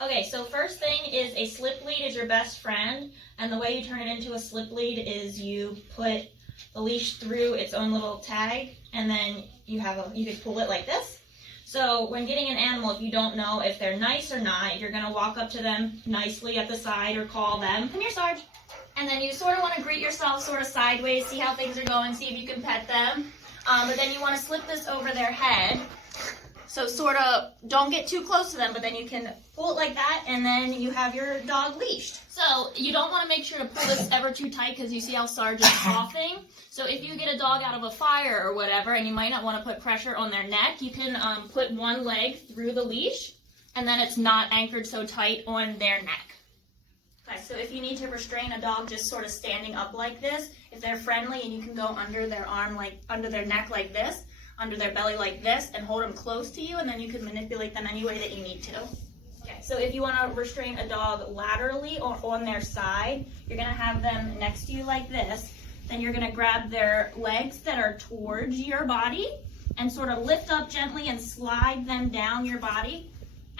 Okay, so first thing is a slip lead is your best friend, and the way you turn it into a slip lead is you put the leash through its own little tag, and then you could pull it like this. So when getting an animal, if you don't know if they're nice or not, you're gonna walk up to them nicely at the side or call them, "Come here, Sarge." And then you sort of want to greet yourself sort of sideways, see how things are going, see if you can pet them. But then you want to slip this over their head. So sort of don't get too close to them, but then you can pull it like that, and then you have your dog leashed. So you don't want to make sure to pull this ever too tight because you see how Sarge is coughing. So if you get a dog out of a fire or whatever, and you might not want to put pressure on their neck, you can put one leg through the leash, and then it's not anchored so tight on their neck. Okay, so if you need to restrain a dog just sort of standing up like this, if they're friendly and you can go under their arm, like under their neck like this, under their belly like this, and hold them close to you, and then you can manipulate them any way that you need to. Okay, so if you want to restrain a dog laterally or on their side, you're going to have them next to you like this. Then you're going to grab their legs that are towards your body and sort of lift up gently and slide them down your body.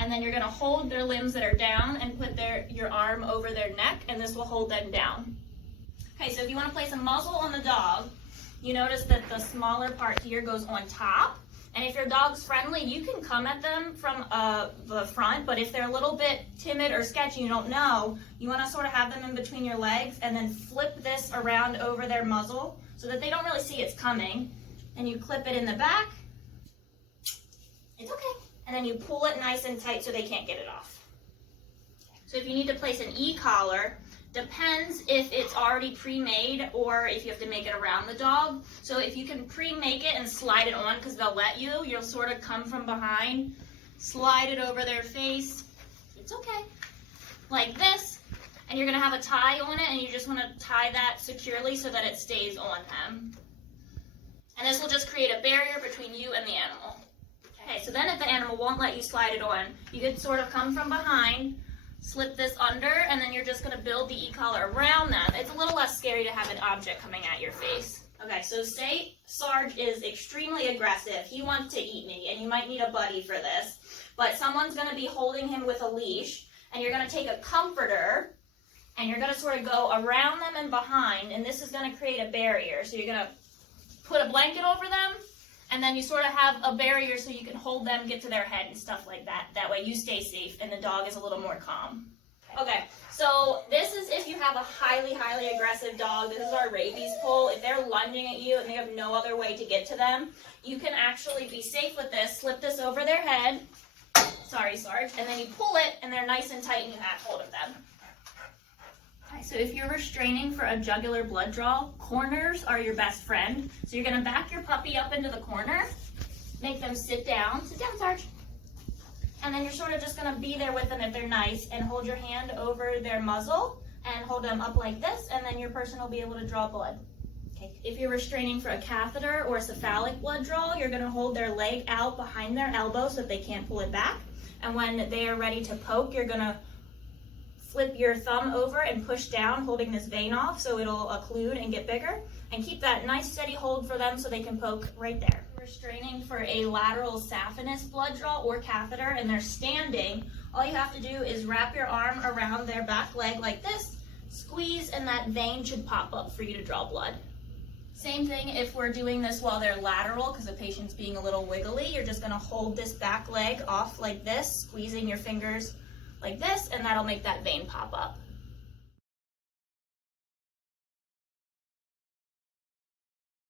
And then you're going to hold their limbs that are down and put your arm over their neck, and this will hold them down. Okay, so if you want to place a muzzle on the dog, you notice that the smaller part here goes on top. And if your dog's friendly, you can come at them from the front, but if they're a little bit timid or sketchy, you don't know, you want to sort of have them in between your legs and then flip this around over their muzzle so that they don't really see it's coming. And you clip it in the back. It's okay. And then you pull it nice and tight so they can't get it off. So if you need to place an e-collar, depends if it's already pre-made or if you have to make it around the dog. So if you can pre-make it and slide it on, because they'll let you, you'll sort of come from behind, slide it over their face. It's okay. Like this. And you're going to have a tie on it, and you just want to tie that securely so that it stays on them. And this will just create a barrier between you and the animal. Okay, so then if the animal won't let you slide it on, you could sort of come from behind, slip this under, and then you're just going to build the e-collar around them. It's a little less scary to have an object coming at your face. Okay, so say Sarge is extremely aggressive. He wants to eat me, and you might need a buddy for this. But someone's going to be holding him with a leash, and you're going to take a comforter, and you're going to sort of go around them and behind, and this is going to create a barrier. So you're going to put a blanket over them, and then you sort of have a barrier so you can hold them, get to their head and stuff like that. That way you stay safe and the dog is a little more calm. Okay, so this is if you have a highly, highly aggressive dog. This is our rabies pull. If they're lunging at you and they have no other way to get to them, you can actually be safe with this. Slip this over their head. Sorry, Sarge. And then you pull it and they're nice and tight and you have hold of them. Okay, so if you're restraining for a jugular blood draw, corners are your best friend. So you're going to back your puppy up into the corner, make them sit down. Sit down, Sarge. And then you're sort of just going to be there with them if they're nice, and hold your hand over their muzzle and hold them up like this, and then your person will be able to draw blood. Okay. If you're restraining for a catheter or a cephalic blood draw, you're going to hold their leg out behind their elbow so that they can't pull it back. And when they are ready to poke, you're going to flip your thumb over and push down, holding this vein off so it'll occlude and get bigger. And keep that nice steady hold for them so they can poke right there. Restraining for a lateral saphenous blood draw or catheter and they're standing, all you have to do is wrap your arm around their back leg like this, squeeze, and that vein should pop up for you to draw blood. Same thing if we're doing this while they're lateral because the patient's being a little wiggly. You're just going to hold this back leg off like this, squeezing your fingers like this, and that'll make that vein pop up.